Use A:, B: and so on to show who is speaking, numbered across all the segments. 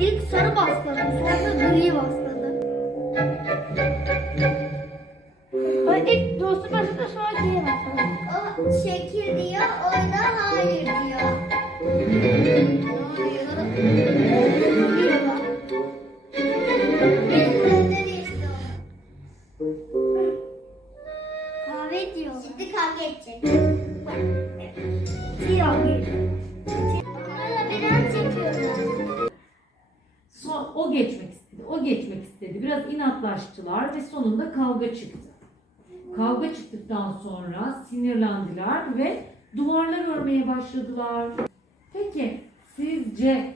A: İlk sarı bastırdı, sonra gri bastırdı. Ay ilk dostum başladı sonra gri bastırdı.
B: O şekil diyor, o da hayır diyor.
A: Kahve diyor.
B: Şimdi kavga edecek.
A: Siyah
C: o geçmek istedi, o geçmek istedi. Biraz inatlaştılar ve sonunda kavga çıktı. Kavga çıktıktan sonra sinirlendiler ve duvarlar örmeye başladılar. Peki sizce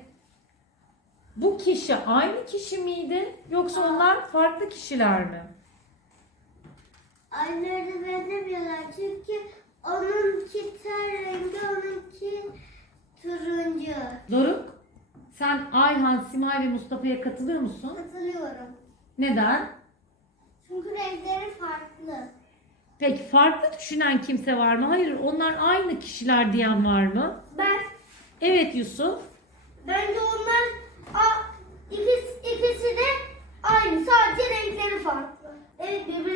C: bu kişi aynı kişi miydi yoksa onlar farklı kişiler mi?
B: Aynıları benzemiyorlar çünkü
C: Ayhan, Simay ve Mustafa'ya katılıyor musun?
B: Katılıyorum.
C: Neden?
B: Çünkü renkleri farklı.
C: Peki farklı düşünen kimse var mı? Hayır, onlar aynı kişiler diyen var mı?
A: Ben,
C: Evet Yusuf.
A: bence onlar a, ikisi, ikisi de aynı. Sadece renkleri farklı. Evet birbirlerine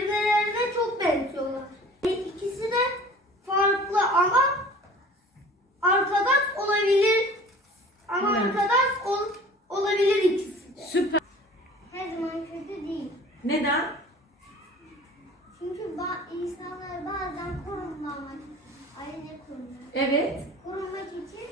C: Neden?
B: Çünkü ba- insanlar bazen korunmamak, aile korunmak,
C: Evet.
B: korunmak için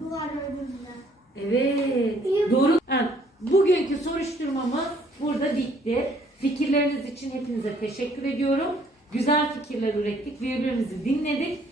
B: duvar örürler.
C: Evet. Doğru. Yani bugünkü soruşturmamız burada bitti. Fikirleriniz için hepinize teşekkür ediyorum. Güzel fikirler ürettik, birbirimizi dinledik.